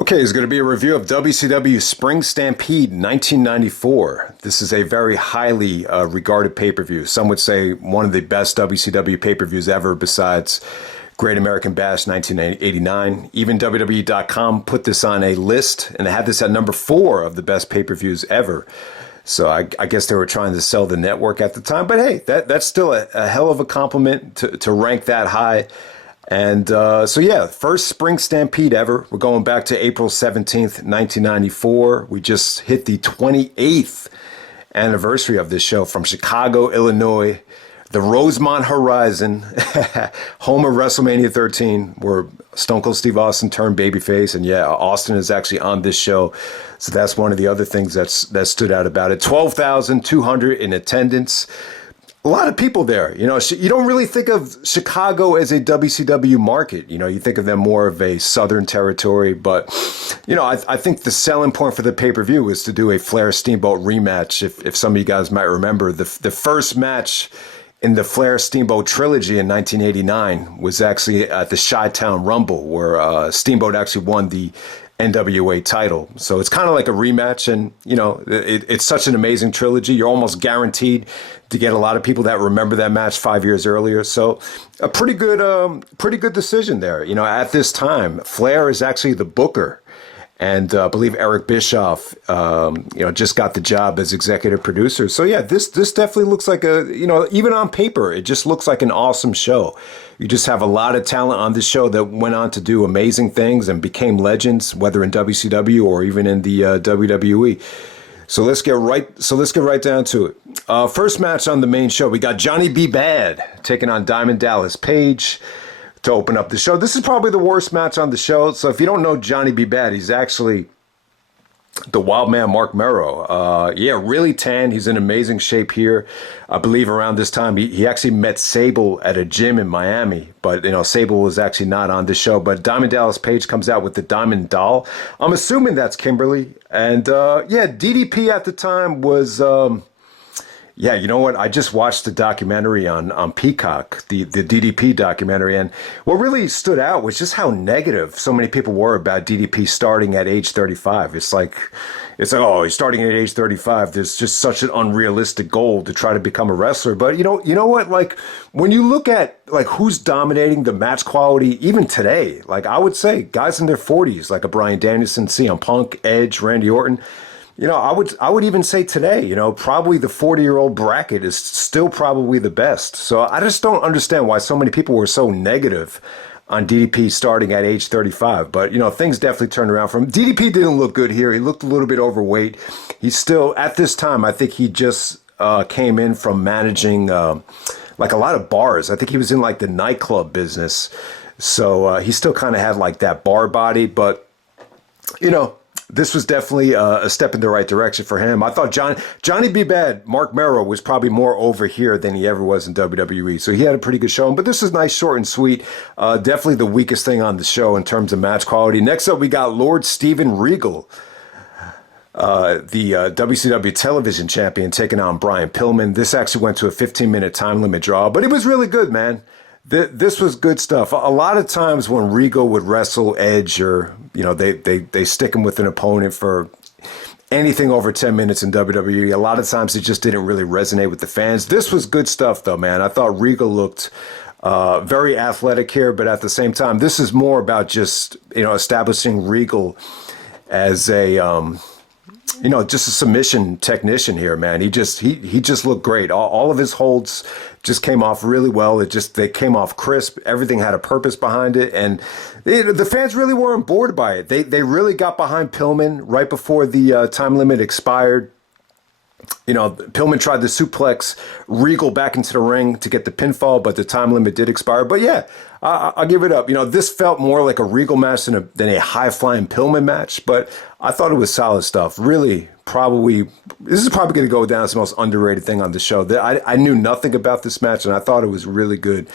Okay, it's going to be a review of WCW Spring Stampede 1994. This is a very highly regarded pay-per-view. Some would say one of the best WCW pay-per-views ever besides Great American Bash 1989. Even WWE.com put this on a list, and they had this at number 4 of the best pay-per-views ever. So I guess they were trying to sell the network at the time. But hey, that's still a hell of a compliment to rank that high. And so, yeah, first Spring Stampede ever. We're going back to April 17th, 1994. We just hit the 28th anniversary of this show from Chicago, Illinois, the Rosemont Horizon, home of WrestleMania 13, where Stone Cold Steve Austin turned babyface. And yeah, Austin is actually on this show. So that's one of the other things that stood out about it. 12,200 in attendance. A lot of people there. You know, you don't really think of Chicago as a WCW market. You know, you think of them more of a Southern territory. But, you know, I think the selling point for the pay-per-view was to do a Flair Steamboat rematch. If some of you guys might remember, the first match in the Flair Steamboat trilogy in 1989 was actually at the Chi-Town Rumble, where Steamboat actually won the NWA title. So it's kind of like a rematch, and you know, it's such an amazing trilogy. You're almost guaranteed to get a lot of people that remember that match 5 years earlier. So a pretty good decision there. You know, at this time, Flair is actually the booker, and I believe Eric Bischoff, just got the job as executive producer. So yeah, this definitely looks like even on paper, it just looks like an awesome show. You just have a lot of talent on this show that went on to do amazing things and became legends, whether in WCW or even in the WWE. So let's get right down to it. First match on the main show, we got Johnny B. Bad taking on Diamond Dallas Page to open up the show. This is probably the worst match on the show. So if you don't know Johnny B. Bad, he's actually the wild man Marc Mero. Really tan. He's in amazing shape here. I believe around this time he actually met Sable at a gym in Miami, but you know, Sable was actually not on the show. But Diamond Dallas Page comes out with the Diamond Doll. I'm assuming that's Kimberly. And DDP at the time was you know what? I just watched the documentary on Peacock, the DDP documentary, and what really stood out was just how negative so many people were about DDP starting at age 35. It's like, oh, he's starting at age 35. There's just such an unrealistic goal to try to become a wrestler. But you know what? Like when you look at like who's dominating the match quality even today, like I would say guys in their 40s, like a Bryan Danielson, CM Punk, Edge, Randy Orton. You know, I would even say today, you know, probably the 40-year-old bracket is still probably the best. So I just don't understand why so many people were so negative on DDP starting at age 35. But, you know, things definitely turned around for him. DDP didn't look good here. He looked a little bit overweight. He's still, at this time, I think he just came in from managing like a lot of bars. I think he was in like the nightclub business. So he still kind of had like that bar body. But, you know, this was definitely a step in the right direction for him. I thought Johnny B. Bad, Marc Mero, was probably more over here than he ever was in WWE. So he had a pretty good showing. But this is nice, short and sweet. Definitely the weakest thing on the show in terms of match quality. Next up, we got Lord Steven Regal, the WCW television champion, taking on Brian Pillman. This actually went to a 15-minute time limit draw. But it was really good, man. This was good stuff. A lot of times when Regal would wrestle Edge, or you know, they stick him with an opponent for anything over 10 minutes in WWE. A lot of times it just didn't really resonate with the fans. This was good stuff, though, man. I thought Regal looked very athletic here, but at the same time, this is more about just, you know, establishing Regal as a just a submission technician here, man. He just looked great. All of his holds just came off really well. They came off crisp. Everything had a purpose behind it, and the fans really weren't bored by it. They really got behind Pillman right before the time limit expired. You know, Pillman tried to suplex Regal back into the ring to get the pinfall, but the time limit did expire. But yeah, I'll give it up. You know, this felt more like a Regal match than a high-flying Pillman match, but I thought it was solid stuff. Really, this is probably going to go down as the most underrated thing on the show. I knew nothing about this match, and I thought it was really good.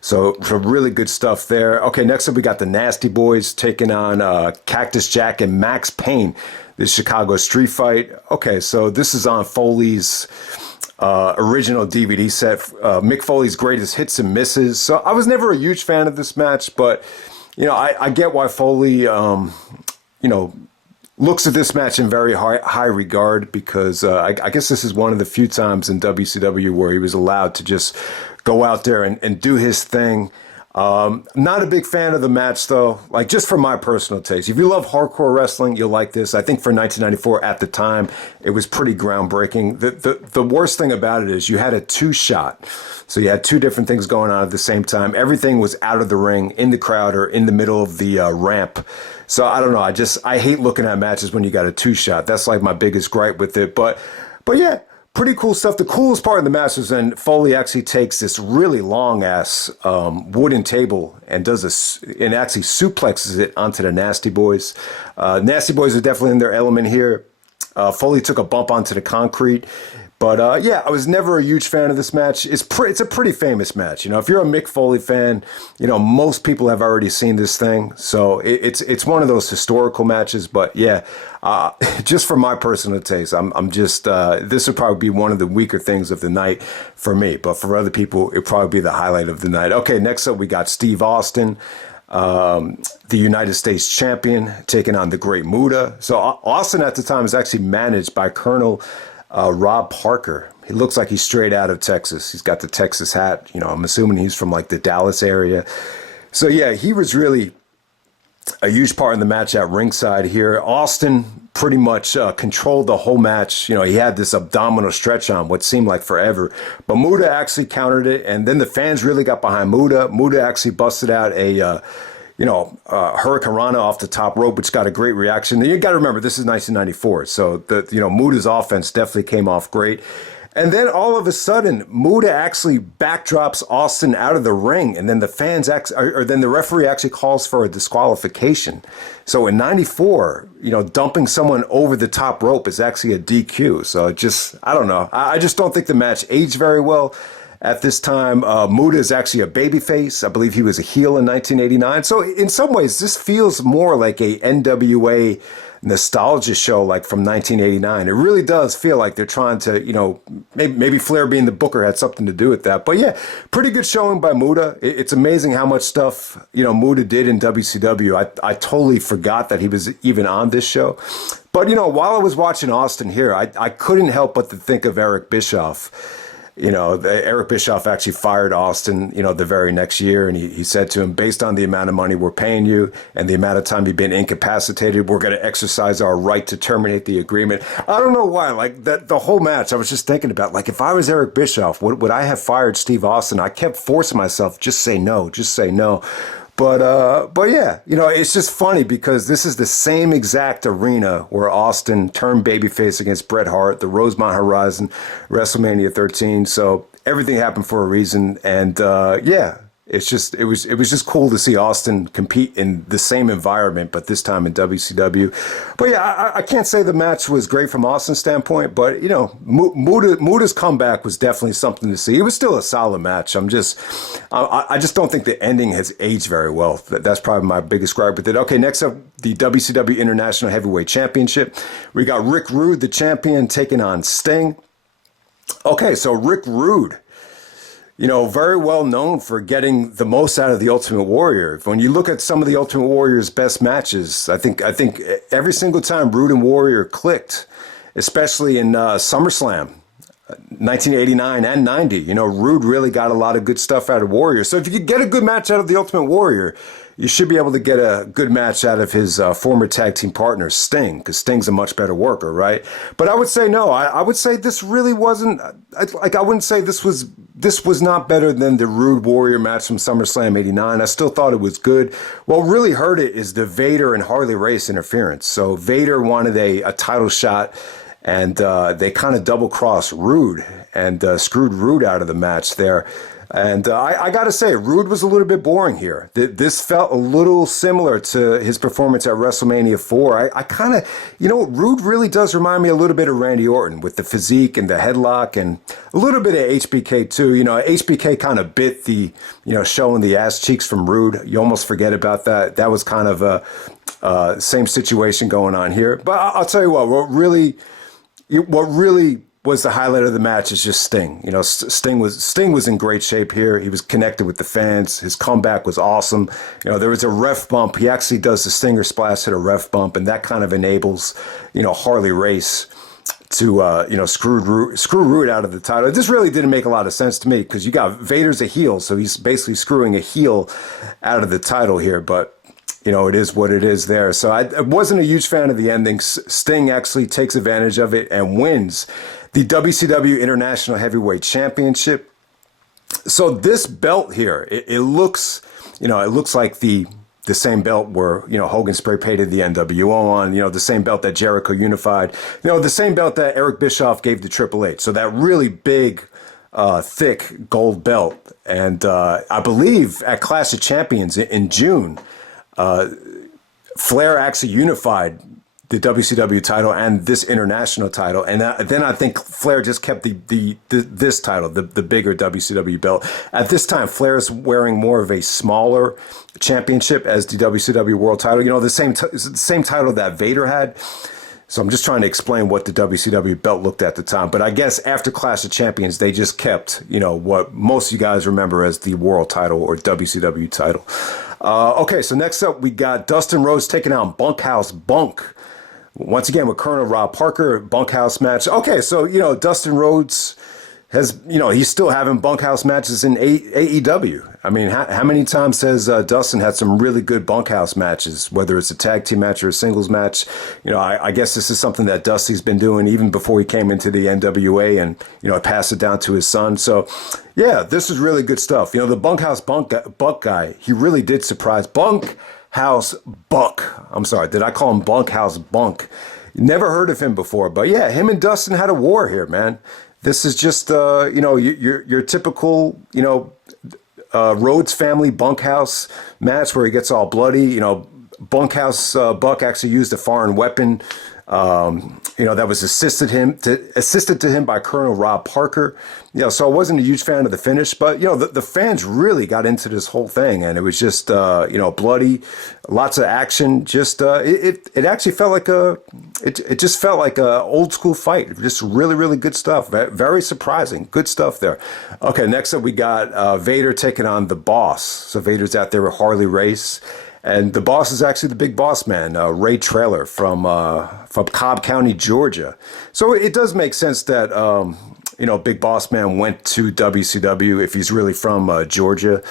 So really good stuff there. Okay, next up we got the Nasty Boys taking on Cactus Jack and Maxx Payne. This Chicago street fight. Okay, so this is on Foley's original DVD set, Mick Foley's Greatest Hits and Misses. So I was never a huge fan of this match, but you know, I get why Foley looks at this match in very high regard because I guess this is one of the few times in WCW where he was allowed to just go out there and do his thing. Not a big fan of the match, though, like just for my personal taste. If you love hardcore wrestling, you'll like this. I think for 1994 at the time, it was pretty groundbreaking. The worst thing about it is you had a two-shot. So you had two different things going on at the same time. Everything was out of the ring, in the crowd, or in the middle of the ramp. So I don't know. I hate looking at matches when you got a two-shot. That's like my biggest gripe with it. But yeah. Pretty cool stuff. The coolest part of the match is when Foley actually takes this really long ass wooden table and and actually suplexes it onto the Nasty Boys. Nasty Boys are definitely in their element here. Foley took a bump onto the concrete. But yeah, I was never a huge fan of this match. It's a pretty famous match. If you're a Mick Foley fan, most people have already seen this thing. So it's one of those historical matches. But yeah, just for my personal taste, I'm just this would probably be one of the weaker things of the night for me. But for other people, it'd probably be the highlight of the night. Okay, next up we got Steve Austin, the United States champion, taking on the Great Muta. So Austin at the time was actually managed by Colonel Rob Parker. He looks like he's straight out of Texas. He's got the Texas hat. I'm assuming he's from like the Dallas area. So yeah, he was really a huge part in the match at ringside here. Austin pretty much controlled the whole match. He had this abdominal stretch on what seemed like forever, but Muda actually countered it, and then the fans really got behind Muda. Muda actually busted out a Hurricane Rana off the top rope, which got a great reaction. You got to remember, this is 1994, so Muda's offense definitely came off great. And then all of a sudden, Muda actually backdrops Austin out of the ring, and then the then the referee actually calls for a disqualification. So in 94, dumping someone over the top rope is actually a DQ. So I don't know. I just don't think the match aged very well. At this time, Muda is actually a babyface. I believe he was a heel in 1989. So in some ways, this feels more like a NWA nostalgia show, like from 1989. It really does feel like they're trying to, maybe Flair being the booker had something to do with that. But yeah, pretty good showing by Muda. It's amazing how much stuff, Muda did in WCW. I totally forgot that he was even on this show. But, while I was watching Austin here, I couldn't help but to think of Eric Bischoff. Eric Bischoff actually fired Austin, the very next year. And he said to him, based on the amount of money we're paying you and the amount of time you've been incapacitated, we're going to exercise our right to terminate the agreement. I don't know why. Like the whole match, I was just thinking about, like, if I was Eric Bischoff, would I have fired Steve Austin? I kept forcing myself, just say no, just say no. But yeah, it's just funny because this is the same exact arena where Austin turned babyface against Bret Hart, the Rosemont Horizon, WrestleMania 13. So everything happened for a reason. And yeah, it was just cool to see Austin compete in the same environment, but this time in WCW. But yeah, I can't say the match was great from Austin's standpoint, but Muda's comeback was definitely something to see. It was still a solid match. I just don't think the ending has aged very well. That's probably my biggest gripe with it. Okay, next up, the WCW International Heavyweight Championship. We got Rick Rude, the champion, taking on Sting. Okay, so Rick Rude, very well known for getting the most out of the Ultimate Warrior. When you look at some of the Ultimate Warrior's best matches, I think every single time Rude and Warrior clicked, especially in SummerSlam, 1989 and 90, Rude really got a lot of good stuff out of Warrior. So if you could get a good match out of the Ultimate Warrior, you should be able to get a good match out of his former tag team partner, Sting, because Sting's a much better worker, right? But I would say no. I would say this really wasn't, I wouldn't say this was not better than the Rude Warrior match from SummerSlam 89. I still thought it was good. What really hurt it is the Vader and Harley Race interference. So Vader wanted a title shot, and they kind of double-crossed Rude and screwed Rude out of the match there. And I got to say, Rude was a little bit boring here. This felt a little similar to his performance at WrestleMania 4. I kind of, Rude really does remind me a little bit of Randy Orton with the physique and the headlock and a little bit of HBK too. HBK kind of bit the, showing the ass cheeks from Rude. You almost forget about that. That was kind of a same situation going on here. But I'll tell you what really was the highlight of the match is just Sting. You know, Sting was in great shape here. He was connected with the fans. His comeback was awesome. You know, there was a ref bump. He actually does the Stinger Splash, hit a ref bump, and that kind of enables, you know, Harley Race to, you know, screw Roode out of the title. This really didn't make a lot of sense to me because you got Vader's a heel, so he's basically screwing a heel out of the title here, but you know, it is what it is there. So I wasn't a huge fan of the ending. Sting actually takes advantage of it and wins the WCW International Heavyweight Championship. So this belt here, it looks, you know, it looks like the same belt where, you know, Hogan spray painted the NWO on, you know, the same belt that Jericho unified, you know, the same belt that Eric Bischoff gave to Triple H. So that really big, thick gold belt. And I believe at Clash of Champions in June, Flair actually unified the WCW title and this international title, and then I think Flair just kept this title, the bigger WCW belt. At this time, Flair is wearing more of a smaller championship as the WCW World title. You know, the same title that Vader had. So I'm just trying to explain what the WCW belt looked at the time. But I guess after Clash of Champions, they just kept, you know, what most of you guys remember as the World title or WCW title. Okay, so next up, we got Dustin Rhodes taking on Bunkhouse Bunk. Once again, with Colonel Rob Parker, Bunkhouse match. Okay, so, you know, Dustin Rhodes has, you know, he's still having bunkhouse matches in AEW. I mean, how many times has Dustin had some really good bunkhouse matches, whether it's a tag team match or a singles match? You know, I guess this is something that Dusty's been doing even before he came into the NWA and, you know, passed it down to his son. So, yeah, this is really good stuff. You know, the Bunkhouse Buck guy, he really did surprise. Bunkhouse Buck. I'm sorry, did I call him Bunkhouse Bunk? Never heard of him before. But, yeah, him and Dustin had a war here, man. This is just, you know, your typical, you know, Rhodes family bunkhouse match where he gets all bloody. You know, Bunkhouse Buck actually used a foreign weapon, you know, that was assisted to him by Colonel Rob Parker. You know, so I wasn't a huge fan of the finish, but, you know, the fans really got into this whole thing, and it was just, you know, bloody, lots of action. Just, it actually felt like it just felt like a old school fight. Just really, really good stuff. Very surprising. Good stuff there. Okay, next up we got Vader taking on the Boss. So Vader's out there with Harley Race. And the boss is actually the big boss man, Ray Traylor from Cobb County, Georgia. So it does make sense that, you know, Big Boss Man went to WCW if he's really from Georgia.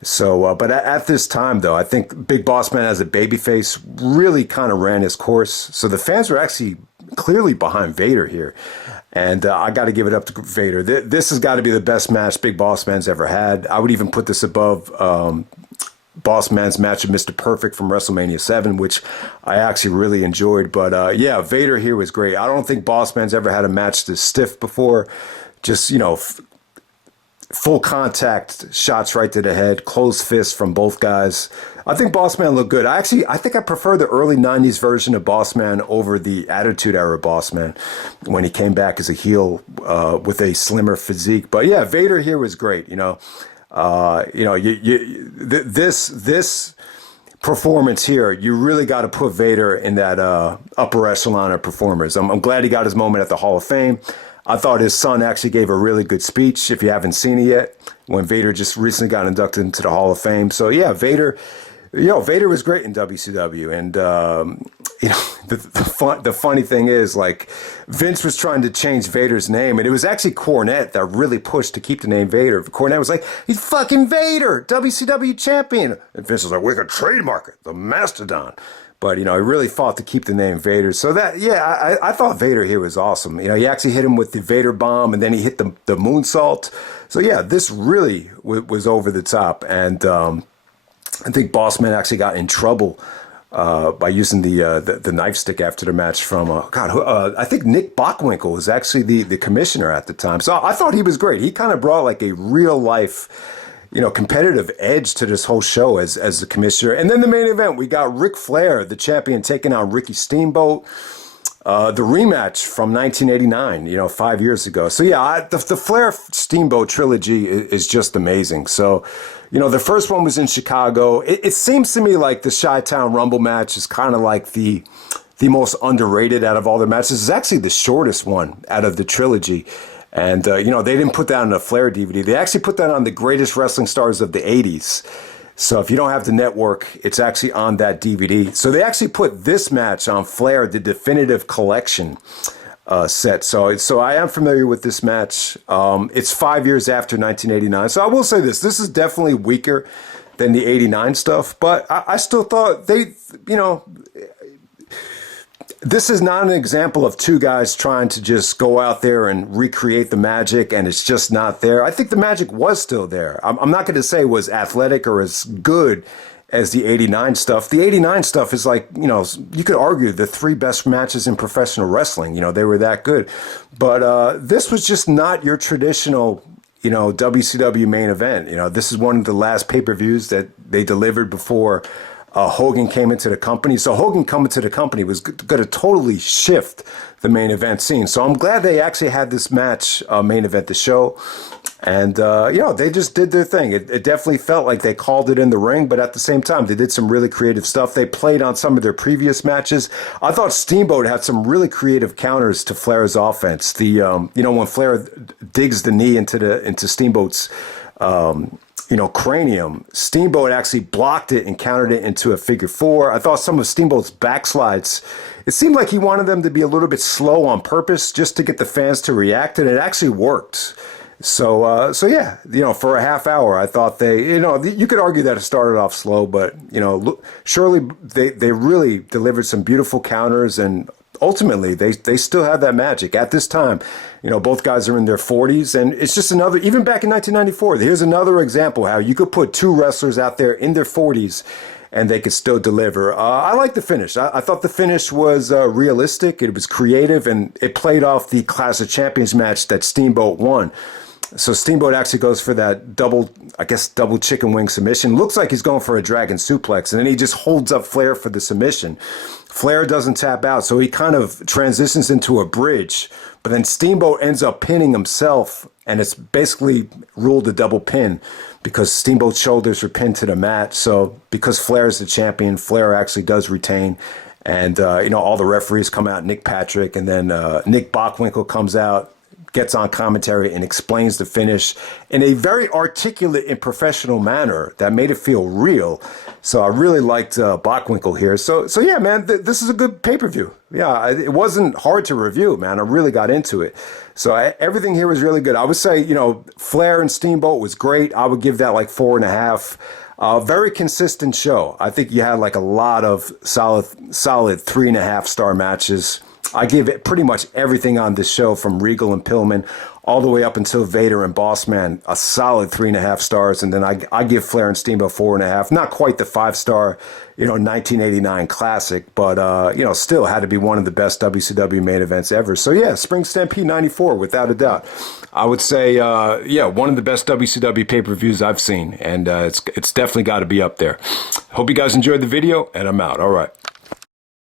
So, but at this time, though, I think Big Boss Man as a babyface really kind of ran his course. So the fans were actually clearly behind Vader here. And I got to give it up to Vader. This has got to be the best match Big Boss Man's ever had. I would even put this above Boss Man's match of Mr. Perfect from WrestleMania 7, which I actually really enjoyed. But yeah, Vader here was great. I don't think Boss Man's ever had a match this stiff before. Just, you know, full contact shots right to the head, closed fists from both guys. I think Boss Man looked good. I think I prefer the early 90s version of Boss Man over the Attitude Era Boss Man when he came back as a heel with a slimmer physique. But yeah, Vader here was great, you know. You know, this performance here, you really got to put Vader in that upper echelon of performers. I'm glad he got his moment at the Hall of Fame. I thought his son actually gave a really good speech, if you haven't seen it yet, when Vader just recently got inducted into the Hall of Fame. So yeah, Vader, you know, Vader was great in WCW. And, you know, the funny thing is, like, Vince was trying to change Vader's name, and it was actually Cornette that really pushed to keep the name Vader. Cornette was like, he's fucking Vader, WCW champion. And Vince was like, we could trademark it, the Mastodon. But, you know, he really fought to keep the name Vader. So that, yeah, I thought Vader here was awesome. You know, he actually hit him with the Vader bomb, and then he hit the moonsault. So yeah, this really was over the top. And I think Bossman actually got in trouble by using the knife after the match from I think Nick Bockwinkel was actually the commissioner at the time. So I thought he was great. He kind of brought like a real life, you know, competitive edge to this whole show as the commissioner. And then the main event, we got Ric Flair, the champion, taking on Ricky Steamboat. The rematch from 1989, you know, 5 years ago. So yeah, the Flair Steamboat trilogy is just amazing. So, you know, the first one was in Chicago. It seems to me like the Chi-Town Rumble match is kind of like the the most underrated out of all their matches. It's actually the shortest one out of the trilogy. And, you know, they didn't put that on the Flair DVD. They actually put that on the Greatest Wrestling Stars of the 80s. So if you don't have the network, it's actually on that DVD. So they actually put this match on Flair, the Definitive Collection set. So I am familiar with this match. It's 5 years after 1989. So I will say this is definitely weaker than the 89 stuff. But I still thought they, you know, this is not an example of two guys trying to just go out there and recreate the magic, and it's just not there. I think the magic was still there. I'm not going to say it was athletic or as good as the 89 stuff. The 89 stuff is like, you know, you could argue the three best matches in professional wrestling. You know, they were that good. But this was just not your traditional, you know, WCW main event. You know, this is one of the last pay-per-views that they delivered before Hogan came into the company. So Hogan coming to the company was going to totally shift the main event scene. So I'm glad they actually had this match main event the show. And, you know, they just did their thing. It definitely felt like they called it in the ring, but at the same time, they did some really creative stuff. They played on some of their previous matches. I thought Steamboat had some really creative counters to Flair's offense. The, you know, when Flair digs the knee into Steamboat's, you know, cranium, Steamboat actually blocked it and countered it into a figure four. I thought some of Steamboat's backslides, it seemed like he wanted them to be a little bit slow on purpose just to get the fans to react, and it actually worked. So yeah, you know, for a half hour, I thought they, you know, you could argue that it started off slow, but, you know, look, surely they really delivered some beautiful counters, and ultimately they still have that magic at this time. You know, both guys are in their 40s, and it's just another, even back in 1994, here's another example how you could put two wrestlers out there in their 40s and they could still deliver. I like the finish. I thought the finish was realistic. It was creative, and it played off the Clash of Champions match that Steamboat won. So Steamboat actually goes for that double chicken wing submission. Looks like he's going for a dragon suplex, and then he just holds up Flair for the submission. Flair doesn't tap out, so he kind of transitions into a bridge, but then Steamboat ends up pinning himself, and it's basically ruled a double pin because Steamboat's shoulders are pinned to the mat. So because Flair is the champion, Flair actually does retain. And, you know, all the referees come out, Nick Patrick, and then Nick Bockwinkel comes out, gets on commentary and explains the finish in a very articulate and professional manner that made it feel real. So I really liked Bockwinkel here. So yeah, man, this is a good pay-per-view. Yeah, it wasn't hard to review, man. I really got into it. So everything here was really good. I would say, you know, Flair and Steamboat was great. I would give that like 4.5. Very consistent show. I think you had like a lot of solid 3.5 star matches. I give it pretty much everything on this show, from Regal and Pillman all the way up until Vader and Bossman, a solid 3.5 stars. And then I give Flair and Steamboat 4.5. Not quite the 5-star, you know, 1989 classic, but, you know, still had to be one of the best WCW main events ever. So yeah, Spring Stampede 94, without a doubt. I would say, yeah, one of the best WCW pay-per-views I've seen. And it's definitely got to be up there. Hope you guys enjoyed the video, and I'm out. All right.